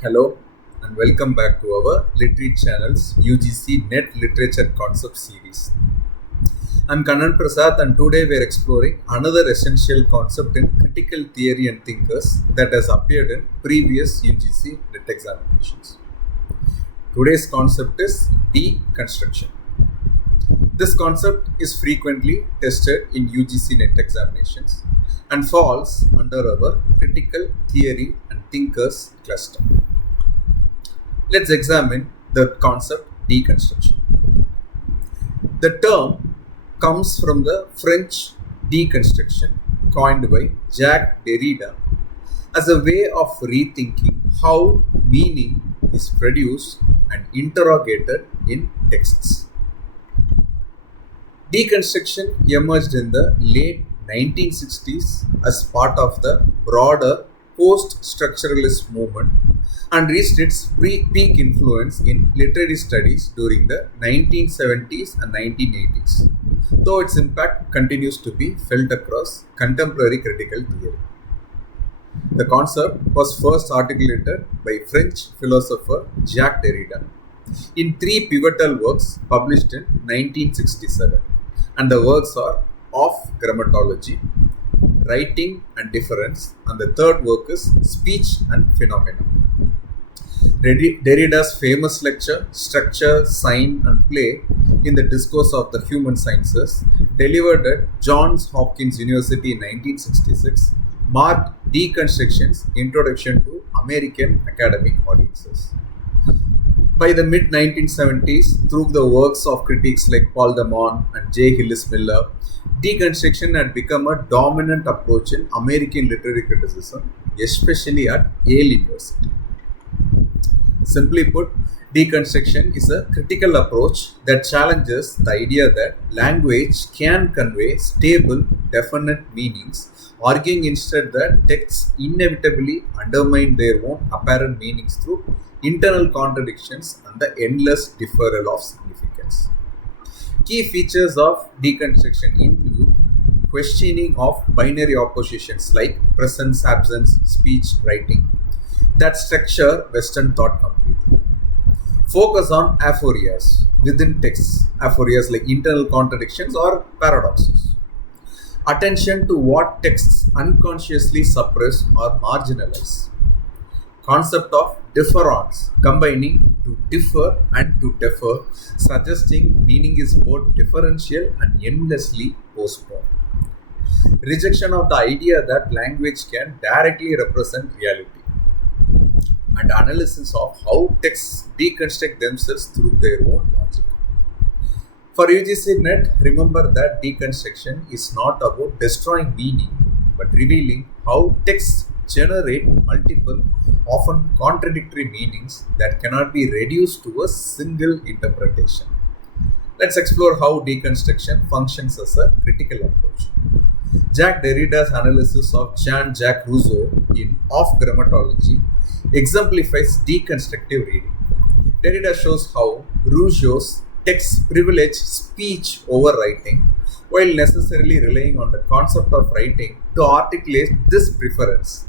Hello and welcome back to our Literate channel's UGC NET Literature Concept series. I'm Kannan Prasad and today we are exploring another essential concept in critical theory and thinkers that has appeared in previous UGC NET examinations. Today's concept is deconstruction. This concept is frequently tested in UGC NET examinations and falls under our critical theory and thinkers cluster. Let's examine the concept deconstruction. The term comes from the French deconstruction coined by Jacques Derrida as a way of rethinking how meaning is produced and interrogated in texts. Deconstruction emerged in the late 1960s as part of the broader post-structuralist movement and reached its peak influence in literary studies during the 1970s and 1980s, though its impact continues to be felt across contemporary critical theory. The concept was first articulated by French philosopher Jacques Derrida in three pivotal works published in 1967, and the works are Of Grammatology, Writing and Difference, and the third work is Speech and Phenomena. Derrida's famous lecture, Structure, Sign and Play in the Discourse of the Human Sciences, delivered at Johns Hopkins University in 1966, marked deconstruction's introduction to American academic audiences. By the mid-1970s, through the works of critics like Paul Damon and J. Hillis Miller, deconstruction had become a dominant approach in American literary criticism, especially at Yale University. Simply put, deconstruction is a critical approach that challenges the idea that language can convey stable, definite meanings, arguing instead that texts inevitably undermine their own apparent meanings through internal contradictions and the endless deferral of significance. Key features of deconstruction include questioning of binary oppositions like presence, absence, speech, writing that structure Western thought completely. Focus on aphorias within texts, aphorias like internal contradictions or paradoxes. Attention to what texts unconsciously suppress or marginalize. Concept of difference, combining to differ and to defer, suggesting meaning is both differential and endlessly postponed. Rejection of the idea that language can directly represent reality, and analysis of how texts deconstruct themselves through their own logic. For UGC NET, remember that deconstruction is not about destroying meaning, but revealing how texts generate multiple, often contradictory meanings that cannot be reduced to a single interpretation. Let's explore how deconstruction functions as a critical approach. Jacques Derrida's analysis of Jean-Jacques Rousseau in Of Grammatology exemplifies deconstructive reading. Derrida shows how Rousseau's texts privilege speech over writing, while necessarily relying on the concept of writing to articulate this preference.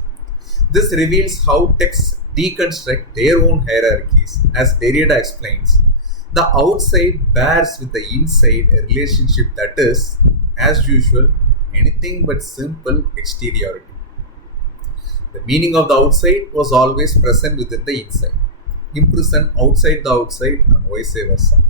This reveals how texts deconstruct their own hierarchies. As Derrida explains, the outside bears with the inside a relationship that is, as usual, anything but simple exteriority. The meaning of the outside was always present within the inside, imprisoned outside the outside, and vice versa.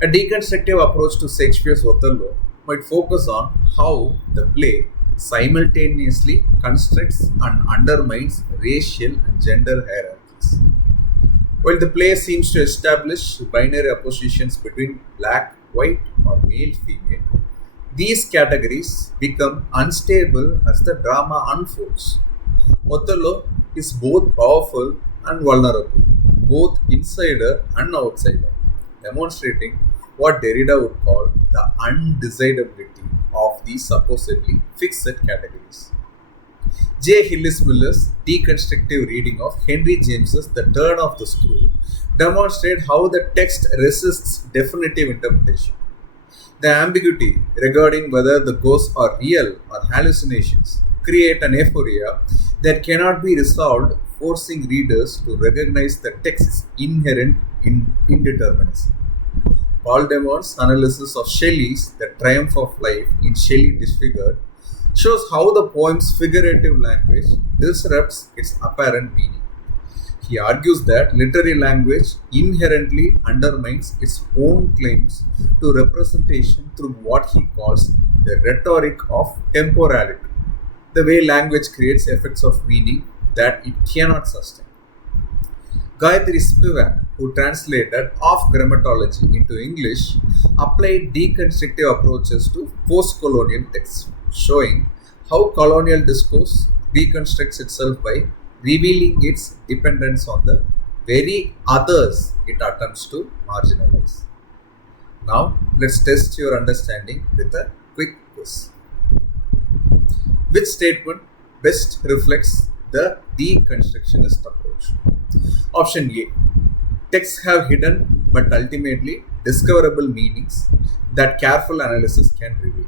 A deconstructive approach to Shakespeare's Othello might focus on how the play simultaneously constructs and undermines racial and gender hierarchies. While the play seems to establish binary oppositions between black, white, or male, female, these categories become unstable as the drama unfolds. Othello is both powerful and vulnerable, both insider and outsider, demonstrating what Derrida would call the undecidability of these supposedly fixed categories. J. Hillis Miller's deconstructive reading of Henry James's The Turn of the Screw demonstrates how the text resists definitive interpretation. The ambiguity regarding whether the ghosts are real or hallucinations create an euphoria that cannot be resolved forcing readers to recognize the text's inherent indeterminacy. Paul Demon's analysis of Shelley's The Triumph of Life in Shelley Disfigured shows how the poem's figurative language disrupts its apparent meaning. He argues that literary language inherently undermines its own claims to representation through what he calls the rhetoric of temporality, the way language creates effects of meaning that it cannot sustain. Gayatri Spivak, who translated Off Grammatology into English, applied deconstructive approaches to post-colonial texts, showing how colonial discourse deconstructs itself by revealing its dependence on the very others it attempts to marginalize. Now, let's test your understanding with a quick quiz. Which statement best reflects the deconstructionist approach? Option A. Texts have hidden but ultimately discoverable meanings that careful analysis can reveal.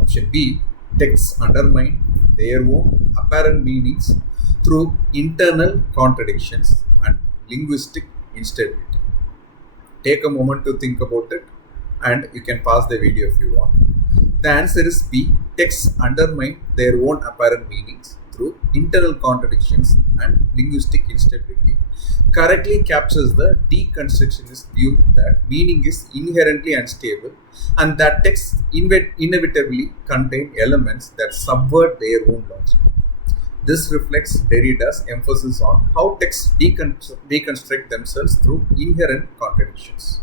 Option B. Texts undermine their own apparent meanings through internal contradictions and linguistic instability. Take a moment to think about it and you can pause the video if you want. The answer is B. Texts undermine their own apparent meanings through internal contradictions and linguistic instability correctly captures the deconstructionist view that meaning is inherently unstable and that texts inevitably contain elements that subvert their own logic. This reflects Derrida's emphasis on how texts deconstruct themselves through inherent contradictions.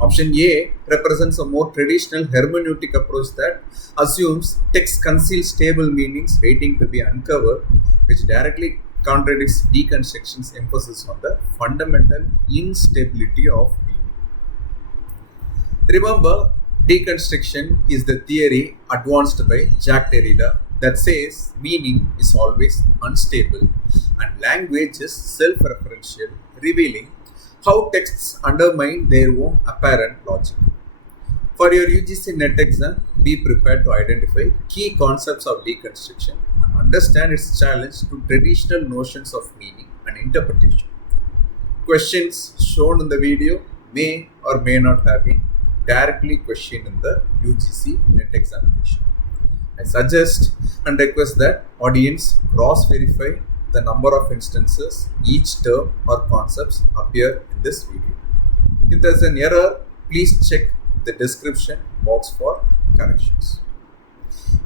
Option A represents a more traditional hermeneutic approach that assumes texts conceal stable meanings waiting to be uncovered, which directly contradicts deconstruction's emphasis on the fundamental instability of meaning. Remember, deconstruction is the theory advanced by Jacques Derrida that says meaning is always unstable and language is self-referential, revealing how texts undermine their own apparent logic. For your UGC NET exam, be prepared to identify key concepts of deconstruction and understand its challenge to traditional notions of meaning and interpretation. Questions shown in the video may or may not have been directly questioned in the UGC NET examination. I suggest and request that audience cross-verify the number of instances each term or concepts appear in this video. If there is an error, please check the description box for corrections.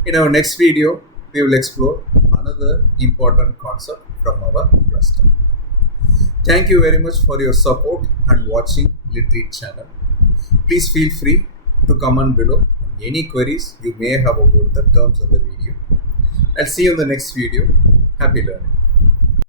In our next video, we will explore another important concept from our cluster. Thank you very much for your support and watching Literate channel. Please feel free to comment below any queries you may have about the terms of the video. I'll see you in the next video. Happy learning.